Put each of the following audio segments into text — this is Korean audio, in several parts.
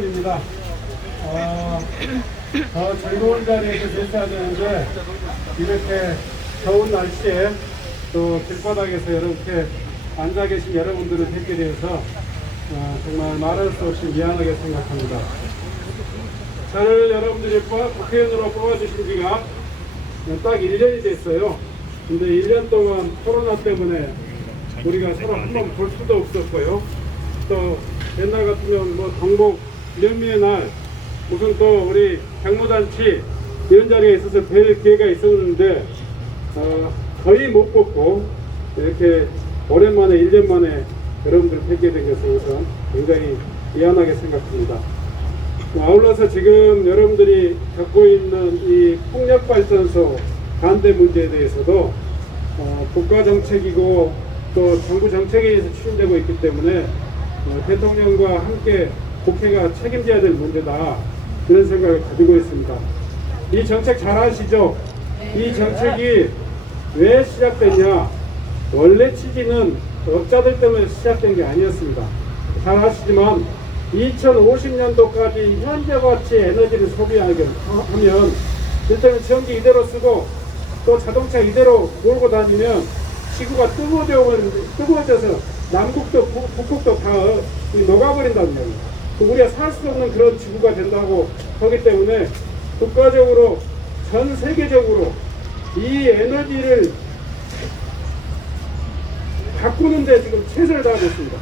신정훈입니다. 더 즐거운 자리에서 제시해야 되는데 이렇게 더운 날씨에 또 길바닥에서 이렇게 앉아 계신 여러분들을 뵙게 되어서 정말 말할 수 없이 미안하게 생각합니다. 저를 여러분들이 국회의원으로 뽑아주신 지가 딱 1년이 됐어요. 근데 1년 동안 코로나 때문에 우리가 서로 한번 볼 수도 없었고요. 또 옛날 같으면 뭐 동복 연미의 날 무슨 또 우리 장로잔치 이런 자리에 있어서 뵐 기회가 있었는데 거의 못 뽑고 이렇게 오랜만에 1년 만에 여러분들 뵙게 된 것에 우선 굉장히 미안하게 생각합니다. 아울러서 지금 여러분들이 갖고 있는 이 풍력발전소 반대 문제에 대해서도 국가정책이고 또 정부 정책에 의해서 추진되고 있기 때문에 대통령과 함께 국회가 책임져야 될 문제다, 그런 생각을 가지고 있습니다. 이 정책 잘 아시죠? 이 정책이 왜 시작됐냐? 원래 취지는 업자들 때문에 시작된 게 아니었습니다. 잘 아시지만 2050년도까지 현재 가치 에너지를 소비하면 일단은 전기 이대로 쓰고 또 자동차 이대로 몰고 다니면 지구가 뜨거워져서 남극도 북극도 다 녹아버린다는 얘기예요. 우리가 살 수 없는 그런 지구가 된다고 하기 때문에 국가적으로 전 세계적으로 이 에너지를 바꾸는데 지금 최선을 다하고 있습니다.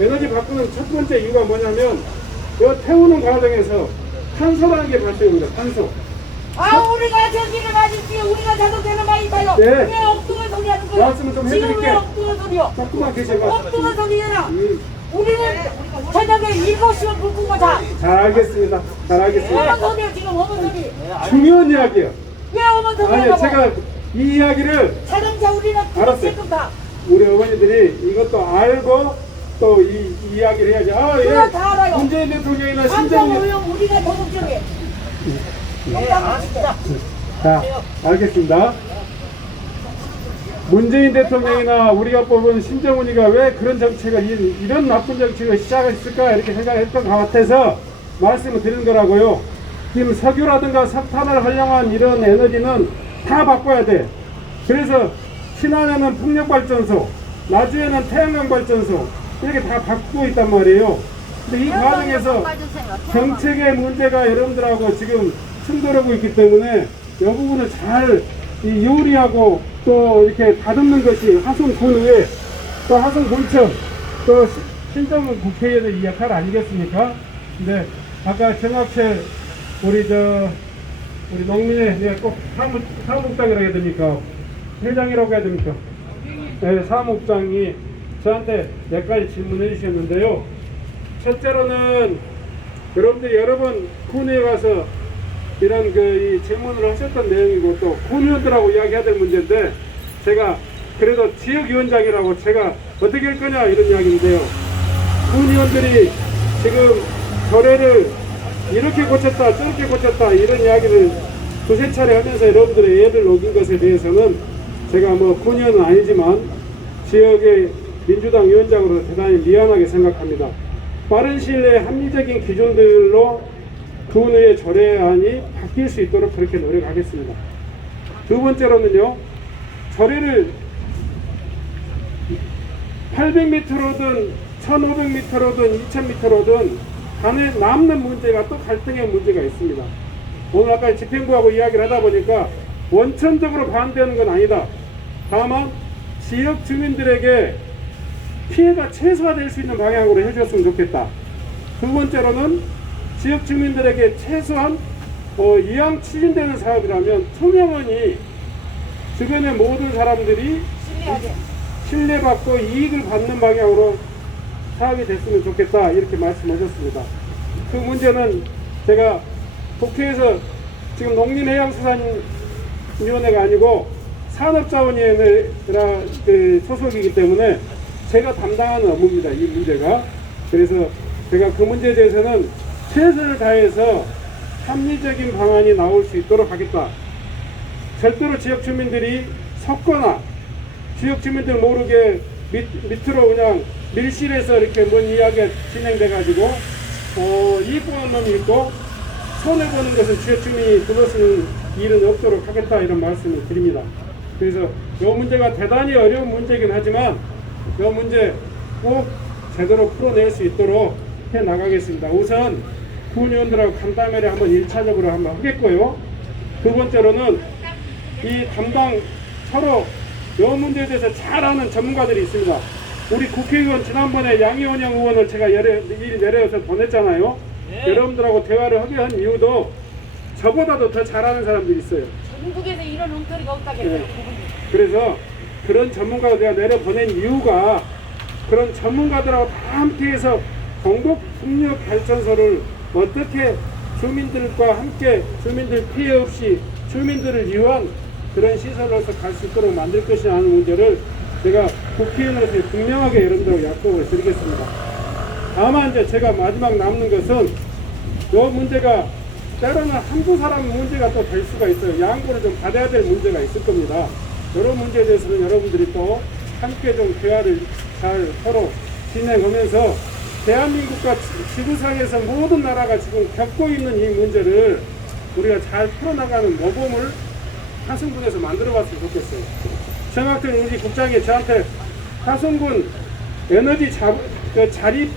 에너지 바꾸는 첫 번째 이유가 뭐냐면 이 태우는 과정에서 탄소라는 게 발생합니다. 탄소. 우리가 전기를 맞을지 우리가 자동차를 많이 타요. 네. 왜 엉뚱한 소리 하는 거야? 말씀을 좀 지금 왜 해드릴게요. 엉뚱한 소리요? 조금만 계셔봐. 엉뚱한 소리잖아. 우리는 저녁에 7시간 불 끄고 자. 잘 알겠습니다. 잘 알겠습니다. 어머 소리요 지금 어머 소리. 중요한 이야기예요. 왜 어머 소리 아니 하고? 제가 이 이야기를 자동차 우리는 알았어요. 다. 우리 어머니들이 이것도 알고 또 이 이야기를 해야지. 그거 다 알아요. 문재인 대통령이나 항상 신정희. 오염 우리가 더 걱정해. 자, 알겠습니다. 문재인 대통령이나 우리가 뽑은 신정훈이가 왜 그런 정책을 이런 나쁜 정책을 시작했을까 이렇게 생각했던 것 같아서 말씀을 드리는 거라고요. 지금 석유라든가 석탄을 활용한 이런 에너지는 다 바꿔야 돼. 그래서 신안에는 풍력발전소, 나주에는 태양광발전소 이렇게 다 바꾸고 있단 말이에요. 근데 이 과정에서 정책의 문제가 여러분들하고 지금 충돌하고 있기 때문에 이 부분을 잘 요리하고 또 이렇게 다듬는 것이 화성군의회 또 화성군청 또 신정훈 국회의원의 이 역할 아니겠습니까? 근데 아까 정학철 우리 농민의 꼭 사무국장이라고 해야 됩니까? 회장이라고 해야 됩니까? 네, 사무국장이 저한테 몇 가지 질문해 주셨는데요. 첫째로는 여러분들이 여러 번 군회에 가서 이런 이 질문을 하셨던 내용이고 또 군의원들하고 이야기해야 될 문제인데 제가 그래도 지역위원장이라고 제가 어떻게 할 거냐 이런 이야기인데요. 군의원들이 지금 조례를 이렇게 고쳤다 저렇게 고쳤다 이런 이야기를 두세 차례 하면서 여러분들의 예를 녹인 것에 대해서는 제가 뭐 군의원은 아니지만 지역의 민주당 위원장으로 대단히 미안하게 생각합니다. 빠른 시일 내에 합리적인 기준들로 군의회 조례안이 바뀔 수 있도록 그렇게 노력하겠습니다. 두 번째로는요, 조례를 800m로든 1500m로든 2000m로든 간에 남는 문제가 또 갈등의 문제가 있습니다. 오늘 아까 집행부하고 이야기를 하다 보니까 원천적으로 반대하는 건 아니다. 다만 지역 주민들에게 피해가 최소화될 수 있는 방향으로 해줬으면 좋겠다. 두 번째로는 지역 주민들에게 최소한 이왕 추진되는 사업이라면 투명하니 주변의 모든 사람들이 신뢰받고 이익을 받는 방향으로 사업이 됐으면 좋겠다 이렇게 말씀하셨습니다. 그 문제는 제가 국회에서 지금 농민해양수산위원회가 아니고 산업자원위원회라 소속이기 때문에 제가 담당하는 업무입니다. 이 문제가. 그래서 제가 그 문제에 대해서는 최선을 다해서 합리적인 방안이 나올 수 있도록 하겠다. 절대로 지역 주민들이 섞거나 지역 주민들 모르게 밑으로 그냥 밀실에서 이렇게 뭔 이야기가 진행돼 가지고 이익 보는 놈이 있고 손해보는 것은 지역 주민이 둘러쓰는 일은 없도록 하겠다 이런 말씀을 드립니다. 그래서 이 문제가 대단히 어려운 문제이긴 하지만 이 문제 꼭 제대로 풀어낼 수 있도록 해 나가겠습니다. 우선 구의원들하고 간담회를 한번 1차적으로 한번 하겠고요. 두 번째로는 이 담당 서로 이 문제에 대해서 잘 아는 전문가들이 있습니다. 우리 국회의원 지난번에 양이원영 의원을 제가 일이 내려서 보냈잖아요. 네. 여러분들하고 대화를 하게 한 이유도 저보다도 더 잘하는 사람들이 있어요. 전국에서 이런 엉터리가 없다겠어요. 네. 그래서 그런 전문가를 내가 내려보낸 이유가 그런 전문가들하고 다 함께해서 경북 풍력 발전소를 어떻게 주민들과 함께 주민들 피해 없이 주민들을 위한 그런 시설로서 갈 수 있도록 만들 것이냐 하는 문제를 제가 국회의원으로서 분명하게 여러분들하고 약속을 드리겠습니다. 다만 이제 제가 마지막 남는 것은 이 문제가 때로는 한두 사람 문제가 또 될 수가 있어요. 양보를 좀 받아야 될 문제가 있을 겁니다. 이런 문제에 대해서는 여러분들이 또 함께 좀 대화를 잘 서로 진행하면서 대한민국과 지구상에서 모든 나라가 지금 겪고 있는 이 문제를 우리가 잘 풀어나가는 모범을 하승군에서 만들어봤으면 좋겠어요. 정확히 우리 국장이 저한테 하승군 에너지 자립에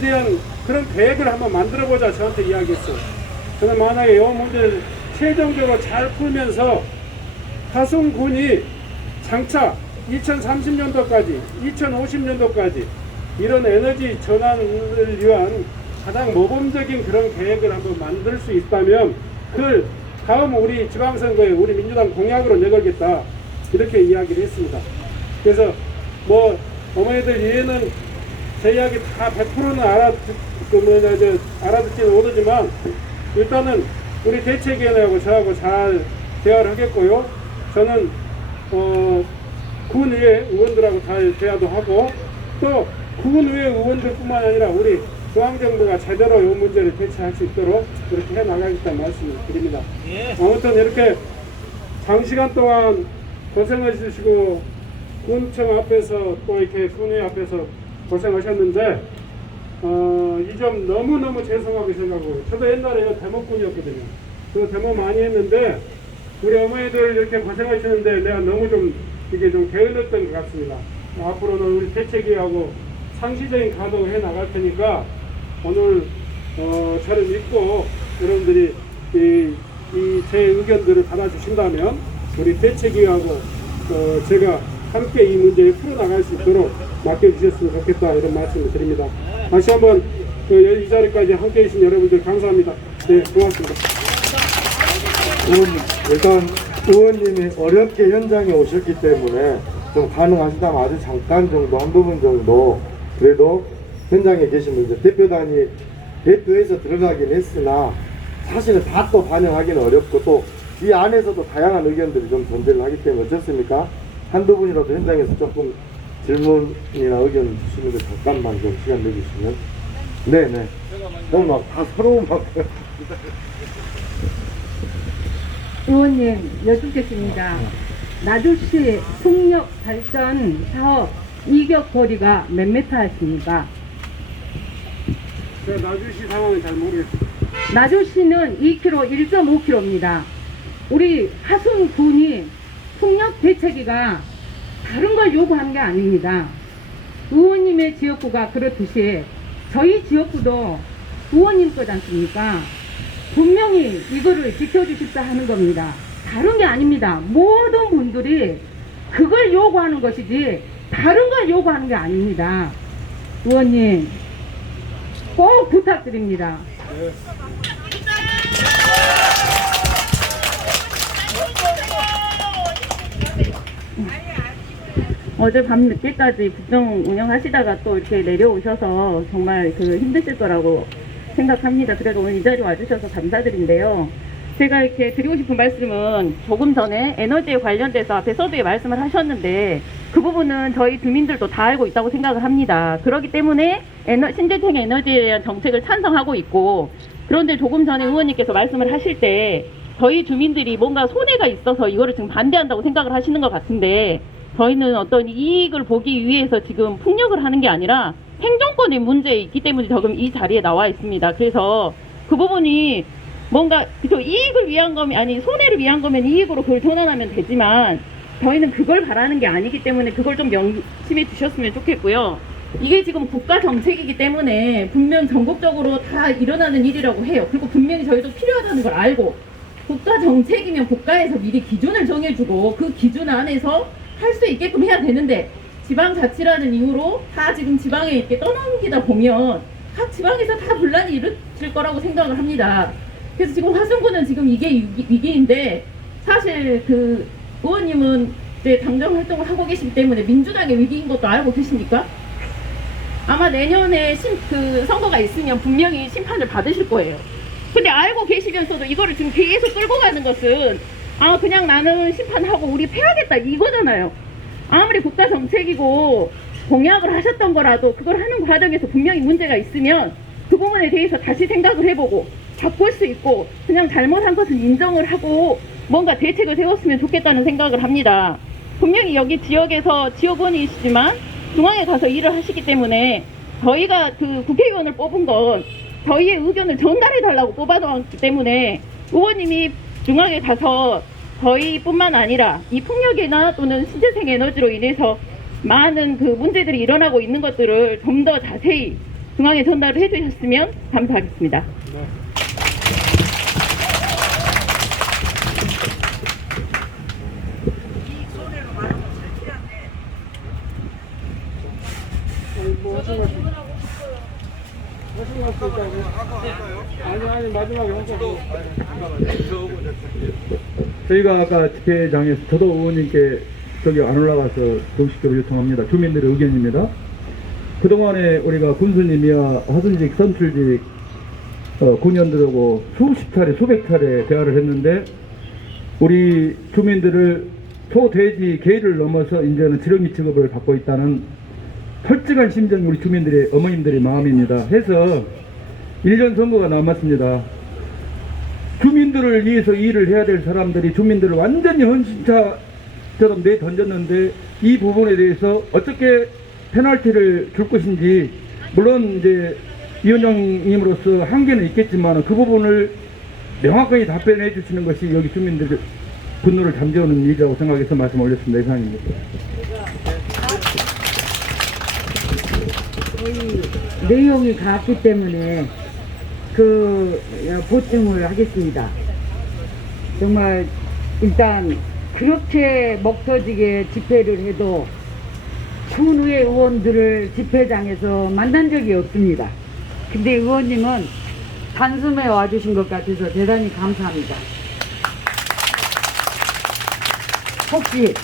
대한 그런 계획을 한번 만들어보자 저한테 이야기했어요. 저는 만약에 이 문제를 최종적으로 잘 풀면서 하승군이 장차 2030년도까지 2050년도까지 이런 에너지 전환을 위한 가장 모범적인 그런 계획을 한번 만들 수 있다면 그 다음 우리 지방선거에 우리 민주당 공약으로 내걸겠다 이렇게 이야기를 했습니다. 그래서 뭐 어머니들 이해는 제 이야기 다 100%는 알아듣지는 못하지만 일단은 우리 대책위원회하고 저하고 잘 대화를 하겠고요. 저는 군의회 의원들하고 잘 대화도 하고 또 군의회 의원들뿐만 아니라 우리 중앙정부가 제대로 이 문제를 대처할 수 있도록 그렇게 해나가겠다는 말씀을 드립니다. 아무튼 이렇게 장시간 동안 고생해 주시고 군청 앞에서 또 이렇게 군의 앞에서 고생하셨는데 이 점 너무너무 죄송하게 생각하고 저도 옛날에 대목군이었거든요. 그 대목 많이 했는데 우리 어머니들 이렇게 고생하시는데 내가 너무 좀 이게 좀 게을렀던 것 같습니다. 앞으로는 우리 대책위하고 상시적인 가동을 해 나갈 테니까 오늘 저를 믿고 여러분들이 제 의견들을 받아주신다면 우리 대책위하고 제가 함께 이 문제를 풀어나갈 수 있도록 맡겨주셨으면 좋겠다 이런 말씀을 드립니다. 다시 한번 이 자리까지 함께 해주신 여러분들 감사합니다. 네, 고맙습니다. 일단 의원님이 어렵게 현장에 오셨기 때문에 좀 가능하시다면 아주 잠깐 정도 한 부분 정도 그래도 현장에 계신 분들 대표단이 대표해서 들어가긴 했으나 사실은 다 또 반영하기는 어렵고 또 이 안에서도 다양한 의견들이 좀 존재를 하기 때문에 어떻습니까? 한두 분이라도 현장에서 조금 질문이나 의견 주시는데 잠깐만 좀 시간 내주시면 네네 너무 막 다 서러운 막 의원님 여쭙겠습니다. 나주시 풍력 발전 사업 이격 거리가 몇 미터 하십니까? 제가 나주시 상황은 잘 모르겠습니다. 나주시는 2km, 1.5km입니다. 우리 하순군이 풍력 대책위가 다른 걸 요구한 게 아닙니다. 의원님의 지역구가 그렇듯이 저희 지역구도 의원님 거지 않습니까? 분명히 이거를 지켜주십사 하는 겁니다. 다른 게 아닙니다. 모든 분들이 그걸 요구하는 것이지 다른 걸 요구하는 게 아닙니다. 의원님 꼭 부탁드립니다. 네. 어젯밤 늦게까지 국정 운영하시다가 또 이렇게 내려오셔서 정말 힘드실 거라고 생각합니다. 그래도 오늘 이 자리에 와주셔서 감사드린데요. 제가 이렇게 드리고 싶은 말씀은 조금 전에 에너지에 관련돼서 앞에 서두에 말씀을 하셨는데 그 부분은 저희 주민들도 다 알고 있다고 생각을 합니다. 그렇기 때문에 신재생 에너지에 대한 정책을 찬성하고 있고 그런데 조금 전에 의원님께서 말씀을 하실 때 저희 주민들이 뭔가 손해가 있어서 이거를 지금 반대한다고 생각을 하시는 것 같은데 저희는 어떤 이익을 보기 위해서 지금 폭력을 하는 게 아니라 행정권의 문제에 있기 때문에 지금 이 자리에 나와 있습니다. 그래서 그 부분이 뭔가 그저 이익을 위한 거면 아니 손해를 위한 거면 이익으로 그걸 전환하면 되지만 저희는 그걸 바라는 게 아니기 때문에 그걸 좀 명심해 주셨으면 좋겠고요. 이게 지금 국가 정책이기 때문에 분명 전국적으로 다 일어나는 일이라고 해요. 그리고 분명히 저희도 필요하다는 걸 알고 국가 정책이면 국가에서 미리 기준을 정해주고 그 기준 안에서 할 수 있게끔 해야 되는데 지방자치라는 이유로 다 지금 지방에 이렇게 떠넘기다 보면 각 지방에서 다 분란이 일으킬 거라고 생각을 합니다. 그래서 지금 화순구는 지금 이게 위기인데 사실 그 의원님은 이제 당정 활동을 하고 계시기 때문에 민주당의 위기인 것도 알고 계십니까? 아마 내년에 그 선거가 있으면 분명히 심판을 받으실 거예요. 근데 알고 계시면서도 이거를 지금 계속 끌고 가는 것은 아 그냥 나는 심판하고 우리 패하겠다 이거잖아요. 아무리 국가 정책이고 공약을 하셨던 거라도 그걸 하는 과정에서 분명히 문제가 있으면 그 부분에 대해서 다시 생각을 해보고 바꿀 수 있고 그냥 잘못한 것은 인정을 하고 뭔가 대책을 세웠으면 좋겠다는 생각을 합니다. 분명히 여기 지역에서 지역원이시지만 중앙에 가서 일을 하시기 때문에 저희가 그 국회의원을 뽑은 건 저희의 의견을 전달해 달라고 뽑아놓았기 때문에 의원님이 중앙에 가서 저희뿐만 아니라 이 폭력이나 또는 신재생 에너지로 인해서 많은 그 문제들이 일어나고 있는 것들을 좀 더 자세히 중앙에 전달을 해주셨으면 감사하겠습니다. 아니 마지막에 저희가 아까 집회장에서 저도 의원님께 저기 안 올라가서 공식적으로 요청합니다. 주민들의 의견입니다. 그동안에 우리가 군수님이야 하순직 선출직 군의원들하고 수십 차례 수백 차례 대화를 했는데 우리 주민들을 소돼지 개를 넘어서 이제는 지렁이 취급을 받고 있다는 솔직한 심정이 우리 주민들의 어머님들의 마음입니다. 해서 1년 선거가 남았습니다. 주민들을 위해서 일을 해야 될 사람들이 주민들을 완전히 헌신차처럼 내던졌는데 이 부분에 대해서 어떻게 페널티를 줄 것인지 물론 이제 위원장님으로서 한계는 있겠지만 그 부분을 명확하게 답변해 주시는 것이 여기 주민들의 분노를 잠재우는 일이라고 생각해서 말씀 올렸습니다. 이상입니다. 내용이 같기 때문에 그 보충을 하겠습니다. 정말 일단 그렇게 목 터지게 집회를 해도 군의회 의원들을 집회장에서 만난 적이 없습니다. 근데 의원님은 단숨에 와주신 것 같아서 대단히 감사합니다. 혹시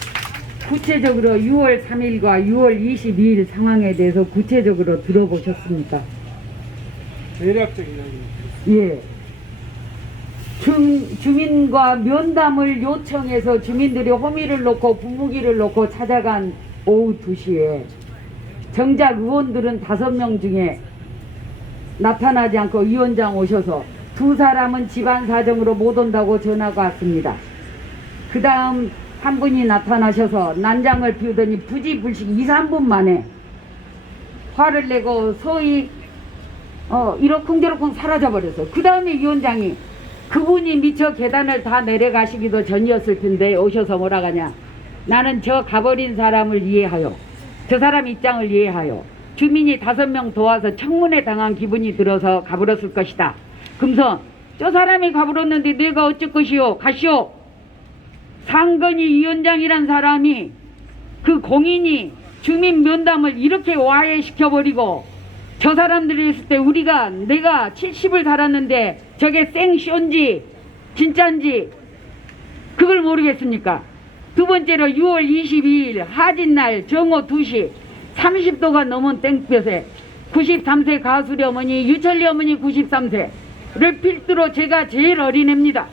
구체적으로 6월 3일과 6월 22일 상황에 대해서 구체적으로 들어보셨습니까? 대략적인 이야기입니다. 예. 주민과 면담을 요청해서 주민들이 호미를 놓고 분무기를 놓고 찾아간 오후 2시에 정작 의원들은 5명 중에 나타나지 않고 위원장 오셔서 2사람은 집안 사정으로 못 온다고 전화가 왔습니다. 그 다음 한 분이 나타나셔서 난장을 피우더니 부지불식 2~3분 만에 화를 내고 소위 이러쿵저러쿵 사라져버렸어. 그 다음에 위원장이 그분이 미처 계단을 다 내려가시기도 전이었을 텐데 오셔서 뭐라 하냐. 나는 저 가버린 사람을 이해하여 저 사람 입장을 이해하여 주민이 5명 도와서 청문회 당한 기분이 들어서 가버렸을 것이다. 금선 저 사람이 가버렸는데 내가 어쩔 것이오. 가시오. 상건희 위원장이란 사람이 그 공인이 주민 면담을 이렇게 와해시켜버리고 저 사람들이 했을 때 내가 70을 살았는데 저게 생쇼인지 진짠지 그걸 모르겠습니까? 두 번째로 6월 22일 하진날 정오 2시 30도가 넘은 땡볕에 93세 가수리 어머니 유철리 어머니 93세를 필두로 제가 제일 어린애입니다.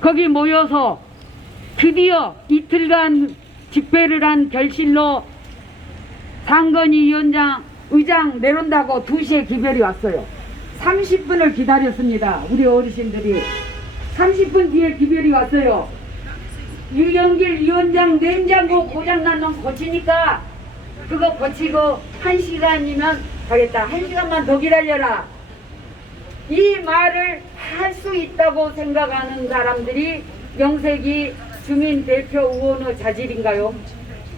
거기 모여서 드디어 이틀간 집회를 한 결실로 상건희 의장 내놓는다고 2시에 기별이 왔어요. 30분을 기다렸습니다. 우리 어르신들이 30분 뒤에 기별이 왔어요. 유영길 위원장 냉장고 고장난 놈 고치니까 그거 고치고 1시간이면 가겠다. 1시간만 더 기다려라. 이 말을 할 수 있다고 생각하는 사람들이 영세기 주민대표 의원의 자질인가요?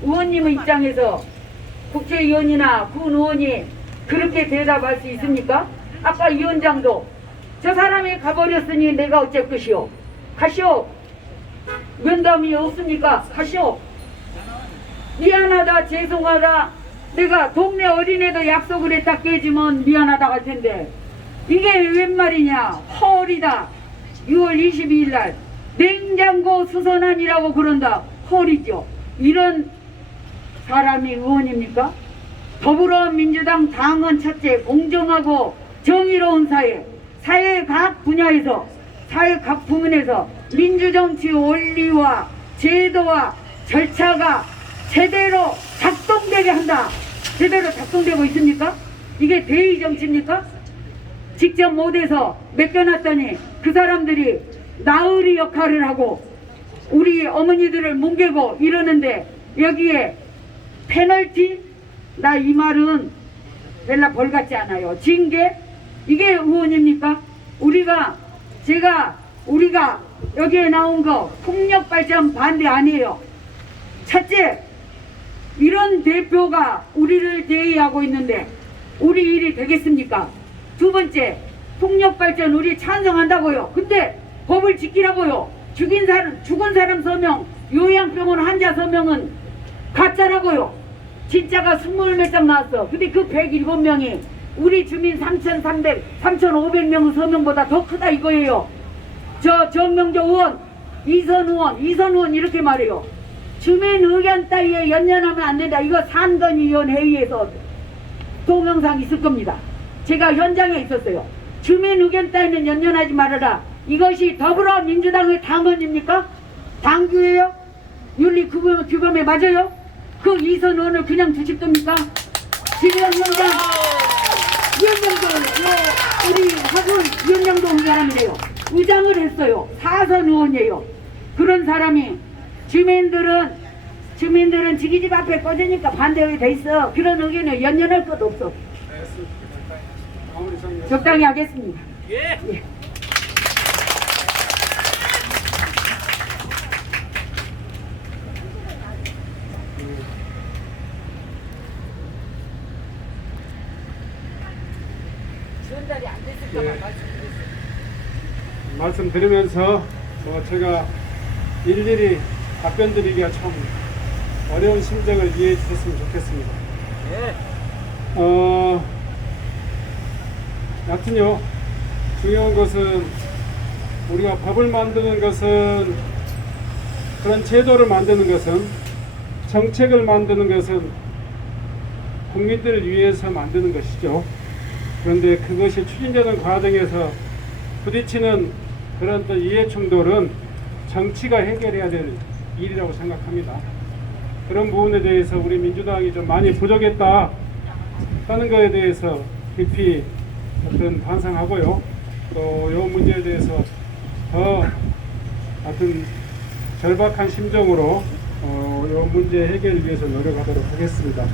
의원님의 입장에서 국회의원이나 군 의원이 그렇게 대답할 수 있습니까? 아까 위원장도 저 사람이 가버렸으니 내가 어쩔 것이오. 가시오. 면담이 없습니까? 가시오. 미안하다, 죄송하다. 내가 동네 어린애도 약속을 했다 깨지면 미안하다 할 텐데 이게 웬 말이냐. 허울이다. 6월 22일 날 냉장고 수선안이라고 그런다. 허울이죠. 이런 사람이 의원입니까? 더불어민주당 당은 첫째 공정하고 정의로운 사회, 사회 각 분야에서, 사회 각 부문에서 민주정치 원리와 제도와 절차가 제대로 작동되게 한다. 제대로 작동되고 있습니까? 이게 대의 정치입니까? 직접 못해서 맡겨놨더니 그 사람들이 나으리 역할을 하고 우리 어머니들을 뭉개고 이러는데 여기에 페널티? 나 이 말은 별로 벌 같지 않아요. 징계? 이게 의원입니까? 우리가 여기에 나온 거 폭력 발전 반대 아니에요. 첫째, 이런 대표가 우리를 대의하고 있는데 우리 일이 되겠습니까? 두 번째, 폭력 발전 우리 찬성한다고요. 근데 법을 지키라고요. 죽은 사람 서명, 요양병원 환자 서명은 가짜라고요. 진짜가 20몇 장 나왔어. 근데 그 107명이 우리 주민 3,500명 서명보다 더 크다 이거예요. 저 정명조 의원, 이선 의원 이렇게 말해요. 주민 의견 따위에 연연하면 안 된다. 이거 산건위원 회의에서 동영상 있을 겁니다. 제가 현장에 있었어요. 주민 의견 따위는 연연하지 말아라. 이것이 더불어민주당의 당원입니까? 당규예요? 윤리 규범에 맞아요? 그 이선 의원을 그냥 두실 겁니까? 지금 위원장도 우리 학원 위원장도 온 사람이래요. 의장을 했어요. 4선 의원이에요. 그런 사람이 주민들은 지기 집 앞에 꺼지니까 반대가 돼 있어. 그런 의견에 연연할 것도 없어. 적당히 하겠습니다. 예. 전달이 안 됐을까봐 말씀드리면서 제가 일일이 답변 드리기가 참 어려운 심정을 이해해 주셨으면 좋겠습니다. 여튼요, 중요한 것은 우리가 법을 만드는 것은, 그런 제도를 만드는 것은, 정책을 만드는 것은 국민들을 위해서 만드는 것이죠. 그런데 그것이 추진되는 과정에서 부딪히는 그런 또 이해 충돌은 정치가 해결해야 될 일이라고 생각합니다. 그런 부분에 대해서 우리 민주당이 좀 많이 부족했다 하는 것에 대해서 깊이 어떤 반성하고요. 또 이 문제에 대해서 더 어떤 절박한 심정으로 이 문제 해결을 위해서 노력하도록 하겠습니다.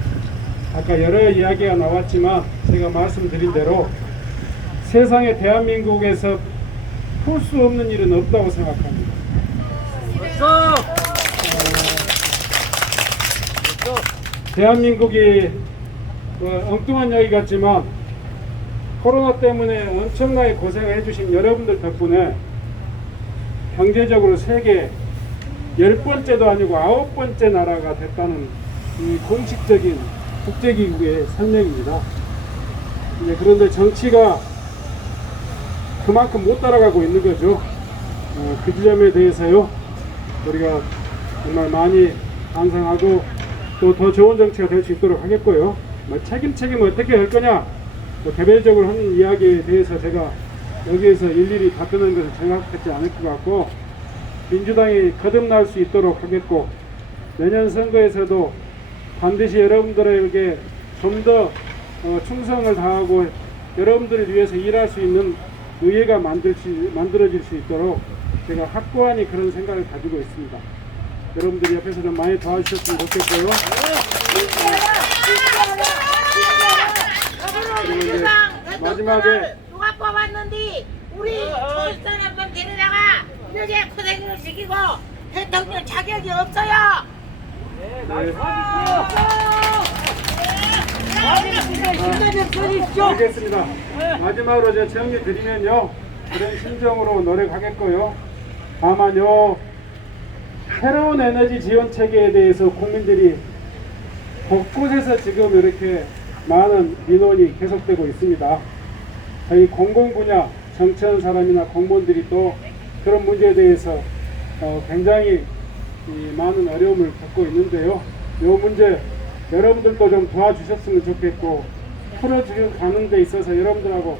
아까 여러 이야기가 나왔지만 제가 말씀드린 대로 세상에 대한민국에서 풀 수 없는 일은 없다고 생각합니다. 대한민국이 엉뚱한 이야기 같지만 코로나 때문에 엄청나게 고생을 해주신 여러분들 덕분에 경제적으로 세계 10번째도 아니고 9번째 나라가 됐다는 이 공식적인 국제기구의 설명입니다. 그런데 정치가 그만큼 못 따라가고 있는 거죠. 그 지점에 대해서요, 우리가 정말 많이 반성하고 또 더 좋은 정치가 될 수 있도록 하겠고요. 책임을 어떻게 할 거냐, 개별적으로 하는 이야기에 대해서 제가 여기에서 일일이 답변하는 것은 정확하지 않을 것 같고, 민주당이 거듭날 수 있도록 하겠고, 내년 선거에서도 반드시 여러분들에게 좀 더 충성을 다하고 여러분들을 위해서 일할 수 있는 의회가 만들어질 수 있도록 제가 확고하니 그런 생각을 가지고 있습니다. 여러분들이 옆에서 좀 많이 도와주셨으면 좋겠고요. 그리고 이제 마지막에 누가 뽑았는데 우리 초선 사람만 데려다가 이렇게 고생을 시키고 대통령 자격이 없어요. 알겠습니다. 마지막으로 제가 정리 드리면요. 그런 심정으로 노래 가겠고요. 다만요. 새로운 에너지 지원 체계에 대해서 국민들이 곳곳에서 지금 이렇게 많은 민원이 계속되고 있습니다. 저희 공공분야 정치하는 사람이나 공무원들이 또 그런 문제에 대해서 굉장히 많은 어려움을 겪고 있는데요. 이 문제 여러분들도 좀 도와주셨으면 좋겠고 풀어가는 데 있어서 여러분들하고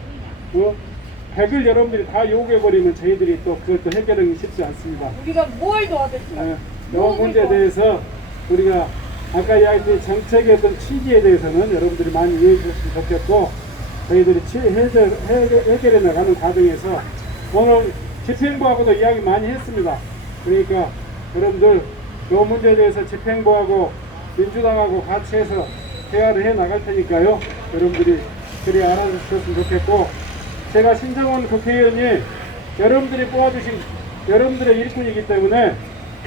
100을 여러분들이 다 요구해버리면 저희들이 또 그것도 해결하기 쉽지 않습니다. 우리가 뭘 도와줬어요? 이 문제에 대해서 우리가 아까 이야기했던 정책의 어떤 취지에 대해서는 여러분들이 많이 이해해 주셨으면 좋겠고 저희들이 해결해 나가는 과정에서 오늘 집행부하고도 이야기 많이 했습니다. 그러니까 여러분들 이 문제에 대해서 집행부하고 민주당하고 같이 해서 대화를 해 나갈 테니까요. 여러분들이 그리 알아주셨으면 좋겠고 제가 신정원 국회의원이 여러분들이 뽑아주신 여러분들의 일꾼이기 때문에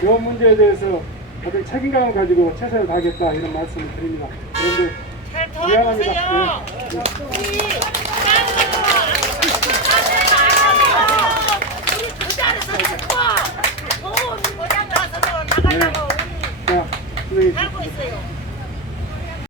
이 문제에 대해서 어떤 책임감을 가지고 최선을 다하겠다 이런 말씀을 드립니다. 여러분들 잘 미안합니다. 도와주세요. 네. 우리